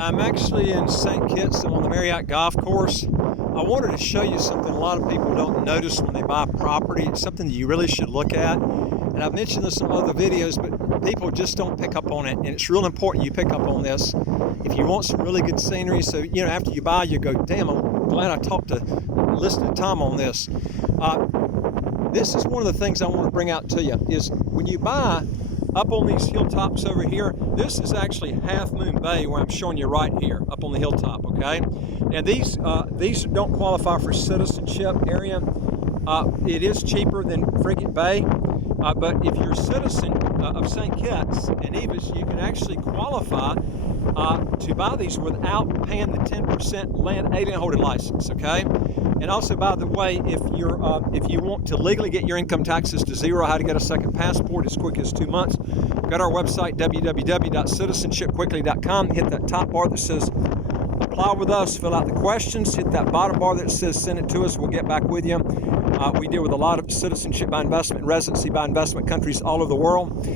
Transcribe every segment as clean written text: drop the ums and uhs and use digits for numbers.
I'm actually in St. Kitts. I'm on the Marriott Golf Course. I wanted to show you something a lot of people don't notice when they buy property. It's something that you really should look at. And I've mentioned this in other videos, but people just don't pick up on it. And it's real important you pick up on this. If you want some really good scenery, so after you buy, you go, damn, I'm glad I listened to Tom on this. This is one of the things I want to bring out to you is when you buy up on these hilltops over here, this is actually Half Moon Bay where I'm showing you right here, up on the hilltop, okay? And these don't qualify for citizenship area. It is cheaper than Frigate Bay, but if you're a citizen of St. Kitts and Nevis, you can actually qualify to buy these without paying the 10% land alien holding license, okay? And also, by the way, if you want to legally get your income taxes to zero, how to get a second passport as quick as 2 months, go to our website, www.citizenshipquickly.com. Hit that top bar that says apply with us, fill out the questions, hit that bottom bar that says send it to us, we'll get back with you. We deal with a lot of citizenship by investment, residency by investment countries all over the world.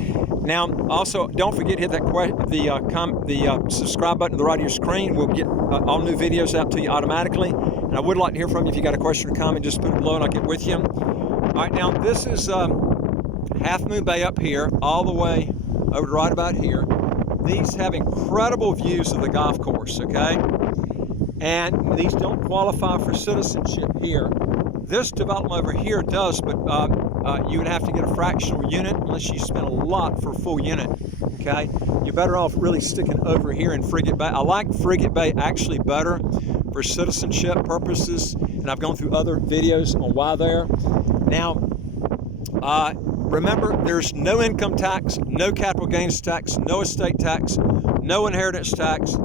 Now, also, don't forget to hit that the subscribe button to the right of your screen. We'll get all new videos out to you automatically. And I would like to hear from you. If you got a question or comment, just put it below and I'll get with you. All right, now this is Half Moon Bay up here, all the way over to right about here. These have incredible views of the golf course, okay? And these don't qualify for citizenship here. This development over here does, but you would have to get a fractional unit unless you spend a lot for a full unit, okay? You're better off really sticking over here in Frigate Bay. I like Frigate Bay actually better for citizenship purposes, and I've gone through other videos on why there. Now, remember, there's no income tax, no capital gains tax, no estate tax, no inheritance tax.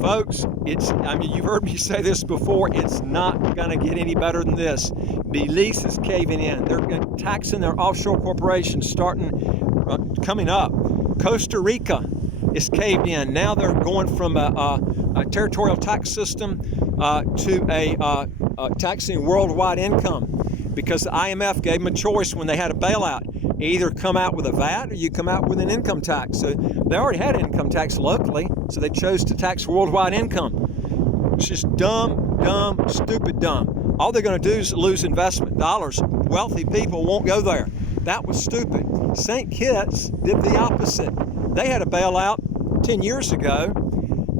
Folks, you've heard me say this before, it's not gonna get any better than this. Belize is caving in. They're taxing their offshore corporations coming up. Costa Rica is caved in. Now they're going from a territorial tax system to a taxing worldwide income, because the IMF gave them a choice when they had a bailout. You either come out with a VAT or you come out with an income tax. So they already had income tax locally, so they chose to tax worldwide income. It's just dumb, stupid dumb. All they're going to do is lose investment dollars. Wealthy people won't go there. That was stupid. St. Kitts did the opposite. They had a bailout 10 years ago,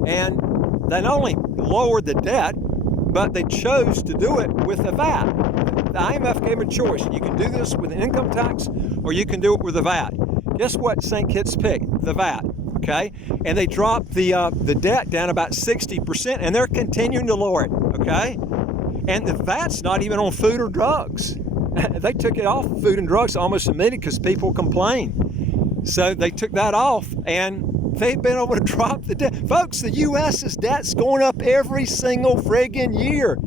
and they not only lowered the debt, but they chose to do it with a VAT. The IMF gave them a choice. You can do this with an income tax, or you can do it with a VAT. Guess what St. Kitts picked? The VAT, okay? And they dropped the debt down about 60%, and they're continuing to lower it, okay? And the VAT's not even on food or drugs. They took it off food and drugs almost immediately because people complain. So they took that off, and they've been able to drop the debt. Folks, the U.S.'s debt's going up every single friggin' year.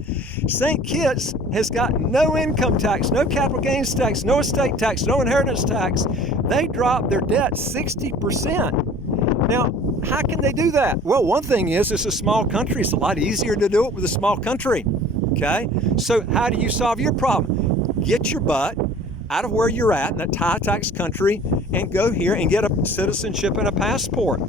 St. Kitts has got no income tax, no capital gains tax, no estate tax, no inheritance tax. They dropped their debt 60%. Now, how can they do that? Well, one thing is it's a small country. It's a lot easier to do it with a small country, okay? So how do you solve your problem? Get your butt out of where you're at in that high tax country and go here and get a citizenship and a passport.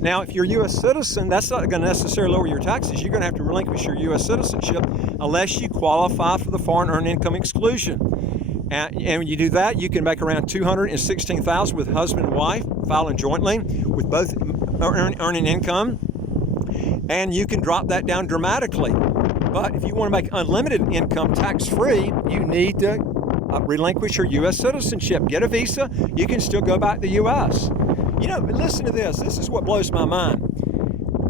Now, if you're a U.S. citizen, that's not going to necessarily lower your taxes. You're going to have to relinquish your U.S. citizenship unless you qualify for the foreign earned income exclusion. And when you do that, you can make around $216,000 with husband and wife filing jointly with both earning income, and you can drop that down dramatically. But if you want to make unlimited income tax-free, you need to relinquish your U.S. citizenship. Get a visa. You can still go back to the U.S. Listen to this. This is what blows my mind.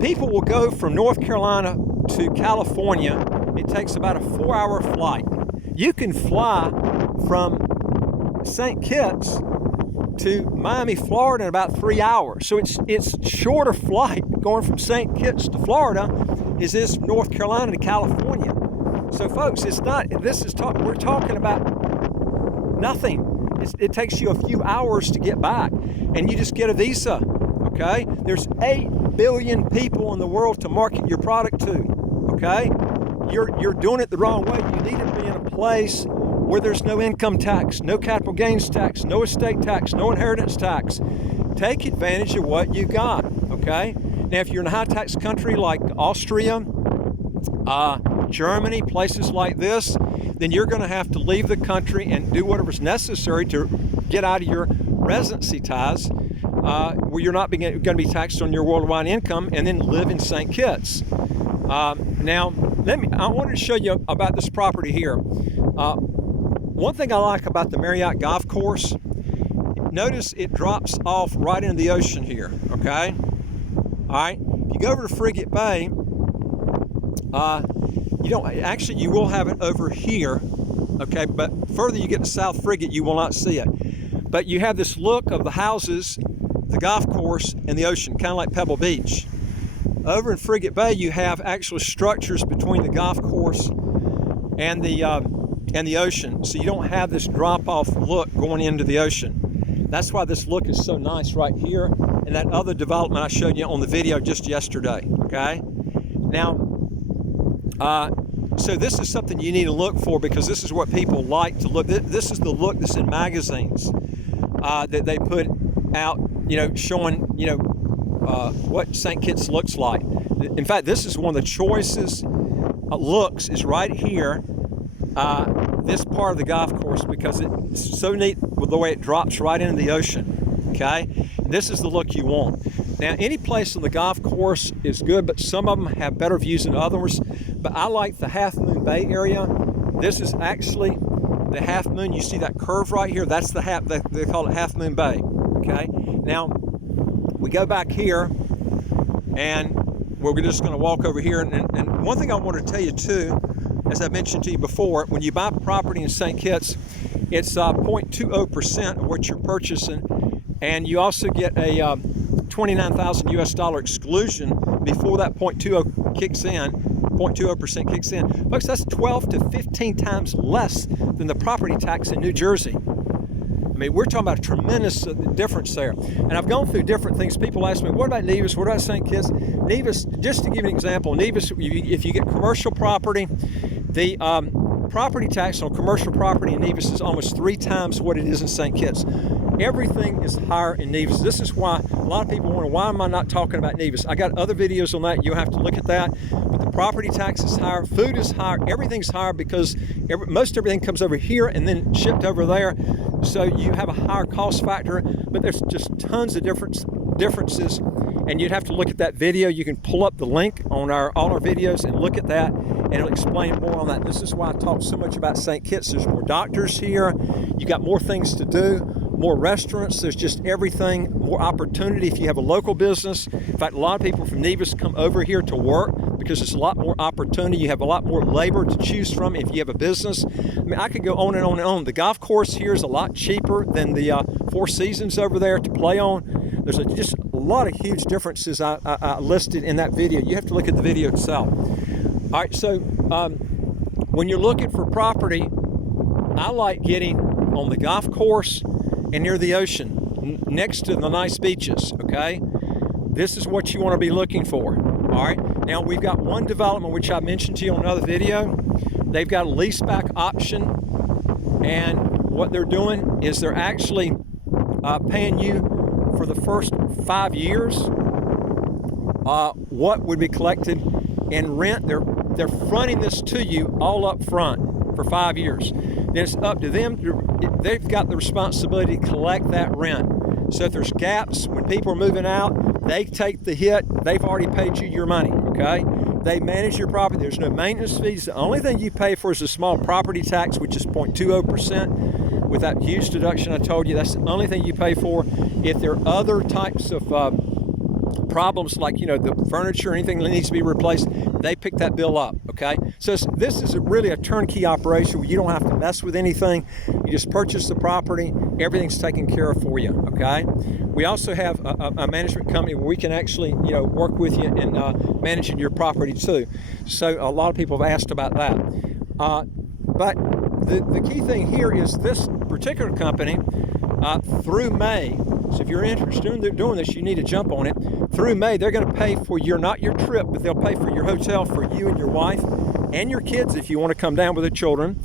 People will go from North Carolina to California. It takes about a 4-hour flight. You can fly from St. Kitts to Miami, Florida in about 3 hours. So it's shorter flight going from St. Kitts to Florida is this North Carolina to California. So folks, we're talking about nothing. It takes you a few hours to get back, and you just get a visa, okay? There's 8 billion people in the world to market your product to, okay? You're doing it the wrong way. You need to be in a place where there's no income tax, no capital gains tax, no estate tax, no inheritance tax. Take advantage of what you got, okay? Now, if you're in a high tax country like Austria, Germany, places like this, then you're going to have to leave the country and do whatever's necessary to get out of your residency ties, where you're not going to be taxed on your worldwide income, and then live in St. Kitts. Now, I wanted to show you about this property here. One thing I like about the Marriott golf course, notice it drops off right into the ocean here, okay? All right, if you go over to Frigate Bay, you will have it over here, okay, but further you get to South Frigate, you will not see it. But you have this look of the houses, the golf course, and the ocean, kind of like Pebble Beach. Over in Frigate Bay, you have actual structures between the golf course and the ocean, so you don't have this drop-off look going into the ocean. That's why this look is so nice right here, and that other development I showed you on the video just yesterday, okay? Now, so this is something you need to look for, because this is what people like to look. This is the look that's in magazines that they put out, showing, what St. Kitts looks like. In fact, this is one of the choicest looks is right here, this part of the golf course, because it's so neat with the way it drops right into the ocean, okay? This is the look you want. Now, any place on the golf course is good, but some of them have better views than others. But I like the Half Moon Bay area. This is actually the Half Moon. You see that curve right here? That's the they call it Half Moon Bay, okay? Now, we go back here, and we're just going to walk over here. And one thing I want to tell you, too, as I mentioned to you before, when you buy property in St. Kitts, it's 0.20% of what you're purchasing, and you also get a $29,000 US exclusion before that 0.20% kicks in. Folks, that's 12 to 15 times less than the property tax in New Jersey. I mean, we're talking about a tremendous difference there. And I've gone through different things. People ask me, what about Nevis? What about St. Kitts? Nevis, just to give you an example, Nevis, if you get commercial property, the property tax on commercial property in Nevis is almost 3 times what it is in St. Kitts. Everything is higher in Nevis. This is why a lot of people wonder, why am I not talking about Nevis? I got other videos on that. You'll have to look at that. But the property tax is higher, food is higher, everything's higher, because most everything comes over here and then shipped over there. So you have a higher cost factor, but there's just tons of differences. And you'd have to look at that video. You can pull up the link on all our videos and look at that, and it'll explain more on that. This is why I talk so much about St. Kitts. There's more doctors here. You got more things to do, more restaurants. There's just everything, more opportunity if you have a local business. In fact, a lot of people from Nevis come over here to work because there's a lot more opportunity. You have a lot more labor to choose from if you have a business. I mean, I could go on and on and on. The golf course here is a lot cheaper than the Four Seasons over there to play on. There's just a lot of huge differences I listed in that video. You have to look at the video itself. All right, so when you're looking for property, I like getting on the golf course and near the ocean, next to the nice beaches, okay? This is what you want to be looking for, all right? Now, we've got one development, which I mentioned to you on another video. They've got a leaseback option, and what they're doing is they're actually paying you for the first 5 years what would be collected in rent. They're fronting this to you all up front for 5 years. Then it's up to them. They've got the responsibility to collect that rent. So if there's gaps, when people are moving out, they take the hit. They've already paid you your money, okay? They manage your property. There's no maintenance fees. The only thing you pay for is a small property tax, which is 0.20%. With that huge deduction I told you, that's the only thing you pay for. If there are other types of problems, like the furniture or anything that needs to be replaced, they pick that bill up, okay? So this is really a turnkey operation where you don't have to mess with anything. You just purchase the property, everything's taken care of for you, okay? We also have a management company where we can actually work with you in managing your property too. So a lot of people have asked about that. But the key thing here is this particular company, through May, so if you're interested in doing this, you need to jump on it. Through May, they're going to pay for not your trip, but they'll pay for your hotel for you and your wife and your kids if you want to come down with the children,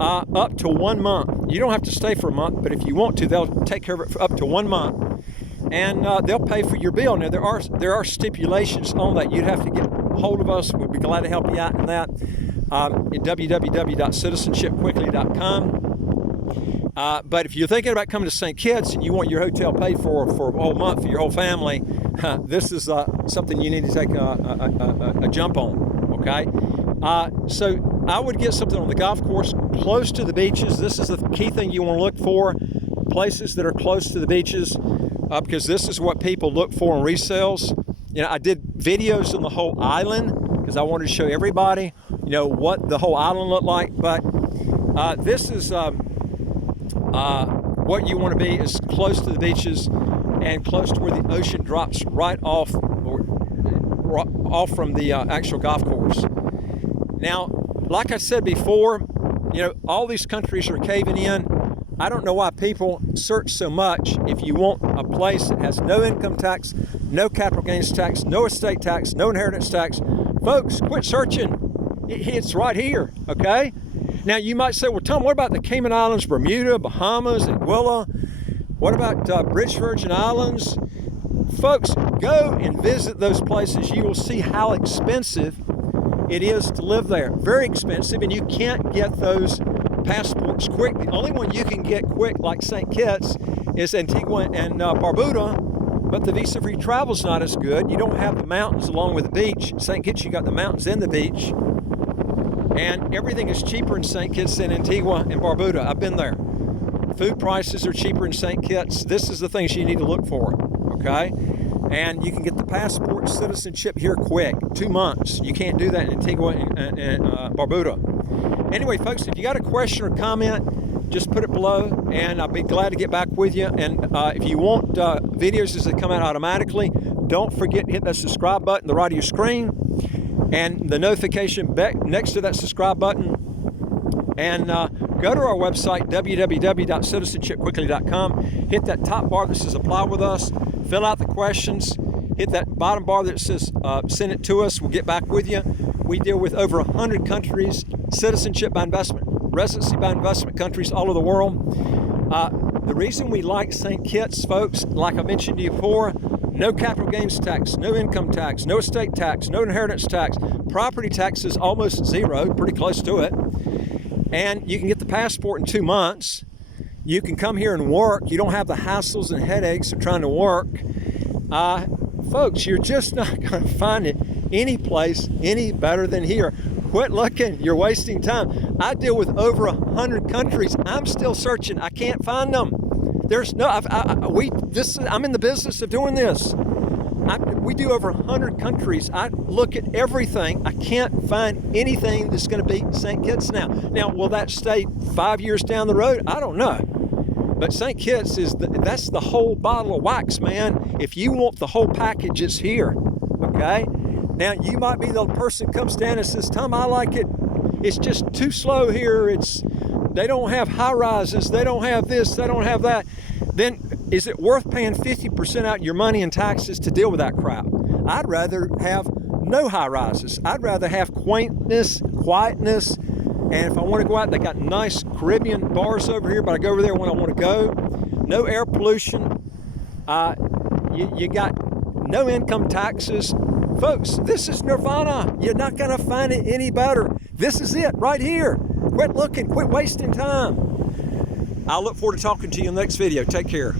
up to 1 month. You don't have to stay for a month, but if you want to, they'll take care of it for up to 1 month. and they'll pay for your bill. Now there are stipulations on that. You'd have to get a hold of us. We'd be glad to help you out in that at www.citizenshipquickly.com. But if you're thinking about coming to St. Kitts and you want your hotel paid for a whole month for your whole family, this is something you need to take a jump on, okay? So I would get something on the golf course close to the beaches. This is the key thing you want to look for, places that are close to the beaches, because this is what people look for in resales. You know, I did videos on the whole island because I wanted to show everybody, you know, what the whole island looked like. But this is what you want to be, is close to the beaches and close to where the ocean drops right off from the actual golf course. Now, like I said before, you know, all these countries are caving in. I don't know why people search so much. If you want a place that has no income tax, no capital gains tax, no estate tax, no inheritance tax, folks, quit searching. It's right here, okay? Now, you might say, well, Tom, what about the Cayman Islands, Bermuda, Bahamas, Anguilla? What about British Virgin Islands? Folks, go and visit those places. You will see how expensive it is to live there. Very expensive, and you can't get those passports quick. The only one you can get quick, like St. Kitts, is Antigua and Barbuda, but the visa-free travel's not as good. You don't have the mountains along with the beach. St. Kitts, you got the mountains and the beach, and everything is cheaper in St. Kitts than Antigua and Barbuda. I've been there. Food prices are cheaper in St. Kitts. This is the things you need to look for, okay? And you can get the passport citizenship here quick, 2 months. You can't do that in Antigua and Barbuda. Anyway, folks, if you got a question or comment, just put it below, and I'll be glad to get back with you. And if you want videos as they come out automatically, don't forget to hit that subscribe button on the right of your screen and the notification next to that subscribe button. And go to our website, www.citizenshipquickly.com. Hit that top bar that says apply with us. Fill out the questions. Hit that bottom bar that says send it to us. We'll get back with you. We deal with over 100 countries, citizenship by investment, residency by investment countries all over the world. The reason we like St. Kitts, folks, like I mentioned to you before, no capital gains tax, no income tax, no estate tax, no inheritance tax. Property tax is almost zero, pretty close to it. And you can get the passport in 2 months. You can come here and work. You don't have the hassles and headaches of trying to work. Folks, you're just not going to find it any place any better than here. Quit looking. You're wasting time. I deal with over 100 countries. I'm still searching. I can't find them. There's no. I'm in the business of doing this. We do over 100 countries. I look at everything. I can't find anything that's going to beat St. Kitts now. Now, will that stay 5 years down the road? I don't know. But St. Kitts that's the whole bottle of wax, man. If you want the whole package, it's here. Okay? Now, you might be the person who comes down and says, Tom, I like it. It's just too slow here. They don't have high rises. They don't have this. They don't have that. Then is it worth paying 50% out your money in taxes to deal with that crap? I'd rather have no high rises. I'd rather have quaintness, quietness. And if I want to go out, they got nice Caribbean bars over here, but I go over there when I want to go. No air pollution. You got no income taxes. Folks, this is nirvana. You're not going to find it any better. This is it right here. Quit looking. Quit wasting time. I look forward to talking to you in the next video. Take care.